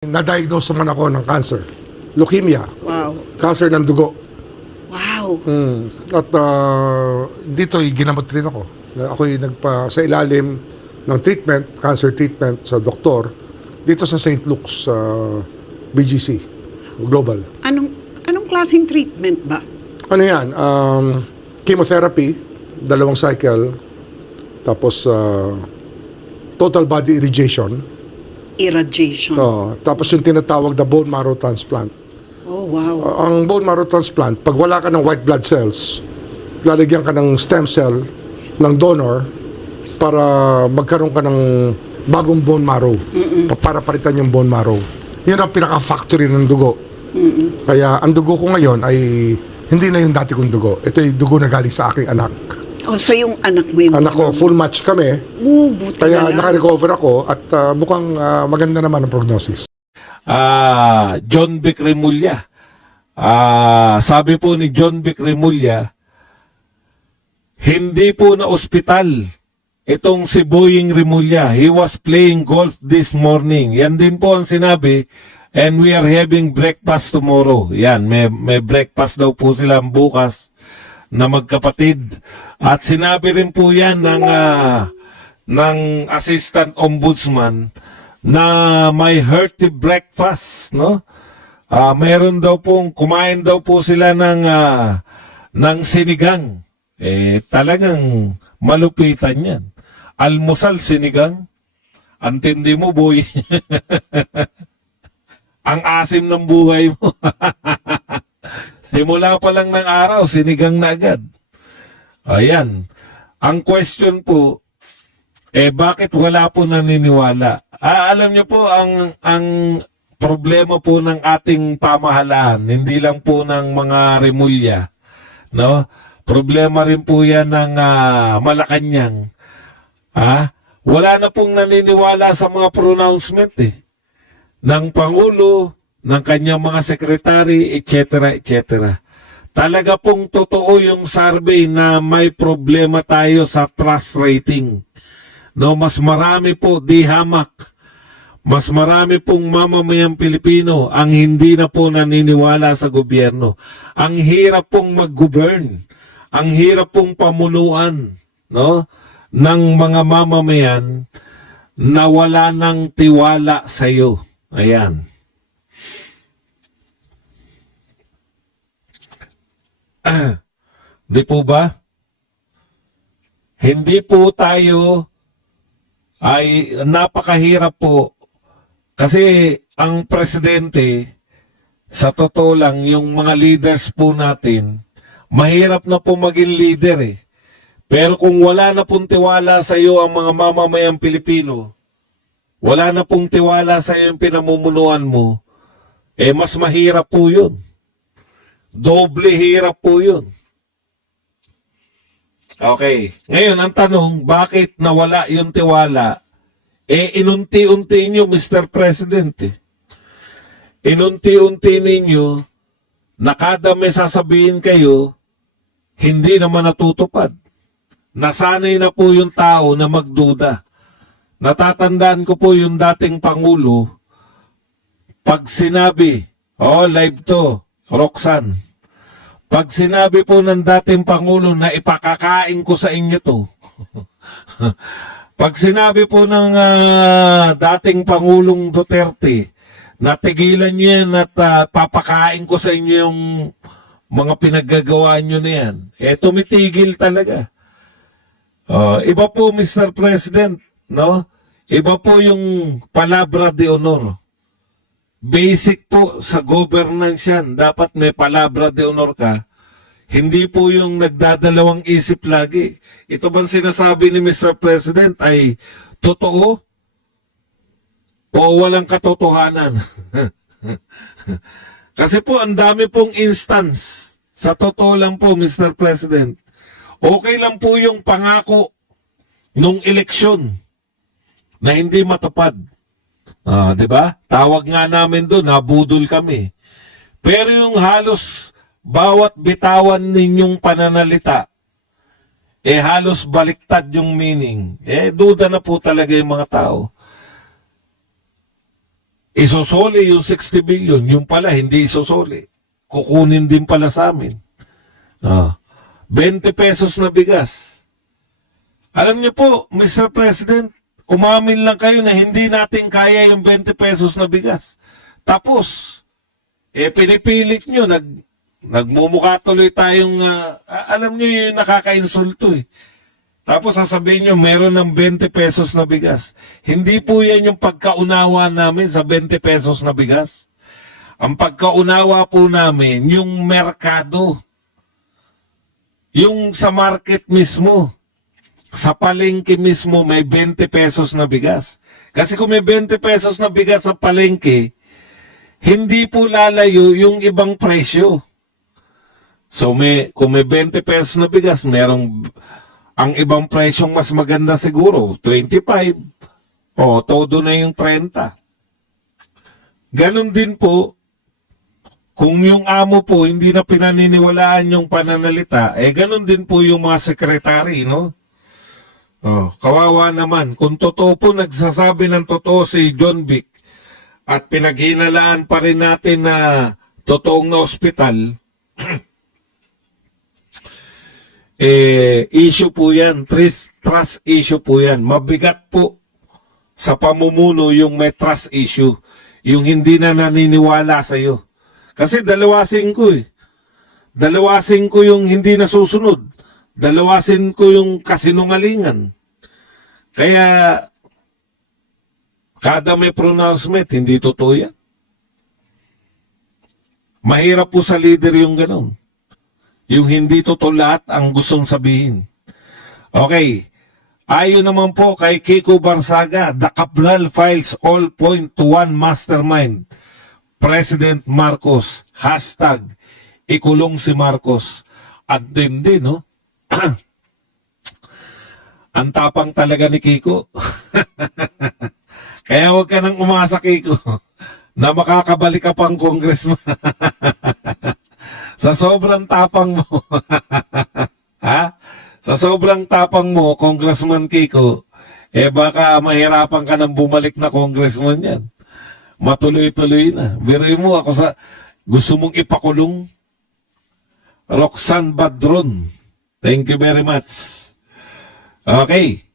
Na-diagnose naman ako ng cancer. Leukemia. Wow. Cancer ng dugo. Wow. At dito ginamot rin ako. Ako'y sa ilalim ng treatment, cancer treatment sa doktor dito sa St. Luke's BGC Global. Anong klaseng treatment ba? Ano yan? Chemotherapy, 2 cycle, tapos total body irradiation. Irradiation. Tapos yung tinatawag na bone marrow transplant. Oh, wow. Ang bone marrow transplant, pag wala ka ng white blood cells, lalagyan ka ng stem cell ng donor para magkaroon ka ng bagong bone marrow. Para palitan yung bone marrow. Yun ang pinaka-factory ng dugo. Kaya ang dugo ko ngayon ay hindi na yung dati kong dugo. Ito yung dugo na galing sa aking anak. Oh, so yung anak mo yung... Anak ko, full match kami. Buti Kaya na lang. naka-recover ako at mukhang maganda naman ang prognosis. John Vic Remulla. Sabi po ni John Vic Remulla, hindi po na ospital itong si Boying Remulla. He was playing golf this morning. Yan din po ang sinabi. And we are having breakfast tomorrow. Yan, may breakfast daw po sila bukas na magkapatid. At sinabi rin po yan ng assistant ombudsman na may hearty breakfast, no? Meron daw pong, kumain daw po sila ng sinigang. Talagang malupitan yan. Almusal, sinigang. Antindi mo, boy. Ang asim ng buhay mo. Simula pa lang ng araw, sinigang na agad. Ayan. Ang question po, bakit wala po naniniwala? Alam niyo po, ang problema po ng ating pamahalaan, hindi lang po ng mga Remulla, no? Problema rin po yan ng Malacanang. Wala na pong naniniwala sa mga pronouncement ng Pangulo, ng kanyang mga sekretary, etc., etc. Talaga pong totoo yung survey na may problema tayo sa trust rating. No, mas marami po di hamak. Mas marami pong mamamayang Pilipino ang hindi na po naniniwala sa gobyerno. Ang hirap pong mag-govern. Ang hirap pong pamunuan, no, ng mga mamamayan na wala ng tiwala sa iyo. Ayan. Di po ba? Hindi po tayo ay napakahirap po kasi ang presidente, sa totoo lang, yung mga leaders po natin, mahirap na po maging leader Pero kung wala na pong tiwala sa iyo ang mga mamamayang Pilipino, wala na pong tiwala sa iyo yung pinamumunuan mo, mas mahirap po yun. Doble hirap po yun. Okay. Ngayon, ang tanong, bakit nawala yung tiwala? Inunti-unti nyo, Mr. President. Inunti-unti ninyo, na kada may sasabihin kayo, hindi naman natutupad. Nasanay na po yung tao na magduda. Natatandaan ko po yung dating Pangulo, pag sinabi, live to, Roxanne. Pag sinabi po ng dating Pangulo na ipakakain ko sa inyo to, pag sinabi po ng dating Pangulong Duterte na tigilan nyo yan at papakain ko sa inyo yung mga pinaggagawa nyo na yan, tumitigil talaga. Iba po, Mr. President, no? Iba po yung palabra de honor. Basic po sa governance yan. Dapat may palabra de honor ka. Hindi po yung nagdadalawang isip lagi. Ito bang sinasabi ni Mr. President ay totoo o walang katotohanan? Kasi po ang dami pong instance. Sa totoo lang po, Mr. President, okay lang po yung pangako nung eleksyon na hindi matupad. Di ba? Tawag nga namin doon, nabudol kami. Pero yung halos bawat bitawan ninyong pananalita, halos baliktad yung meaning. Duda na po talaga yung mga tao. isosoli yung 60 billion, yung pala hindi isosoli. Kukunin din pala sa amin. 20 pesos na bigas. Alam niyo po, Mr. President, umamin lang kayo na hindi natin kaya yung 20 pesos na bigas. Tapos, pinipilit nyo, nagmumukha tuloy tayong, alam nyo yung nakaka-insulto eh. Tapos sasabihin nyo, meron ng 20 pesos na bigas. Hindi po yan yung pagkaunawa namin sa 20 pesos na bigas. Ang pagkaunawa po namin, yung merkado. Yung sa market mismo. Sa palengke mismo, may 20 pesos na bigas. Kasi kung may 20 pesos na bigas sa palengke, hindi po lalayo yung ibang presyo. So kung may 20 pesos na bigas, merong ang ibang presyong mas maganda siguro, 25. O, todo na yung 30. Ganon din po, kung yung amo po hindi na pinaniniwalaan yung pananalita, ganon din po yung mga sekretary, no? Kawawa naman. Kung totoo po nagsasabi ng totoo si John Vic at pinaghinalaan pa rin natin na totoong na ospital, issue po yan. Trust issue po yan. Mabigat po sa pamumuno yung may trust issue. Yung hindi na naniniwala sa iyo. Kasi dalawasin ko eh. Dalawasin ko yung hindi nasusunod. Dalawasin ko yung kasinungalingan. Kaya, kada may pronouncement, hindi totoo yan. Mahirap po sa leader yung ganon. Yung hindi totoo lahat ang gustong sabihin. Okay. Ayon naman po kay Kiko Barsaga, the Cabral files all point to one mastermind. President Marcos. Hashtag, ikulong si Marcos. At din, no? Ang tapang talaga ni Kiko. Kaya huwag ka nang umasa, Kiko, na makakabalik ka pang congressman. Sa sobrang tapang mo. Ha? Sa sobrang tapang mo, Congressman Kiko, baka mahirapan ka nang bumalik na congressman yan. Matuloy-tuloy na. Biruin mo ako gusto mong ipakulong. Roxanne Badron. Thank you very much. Okay.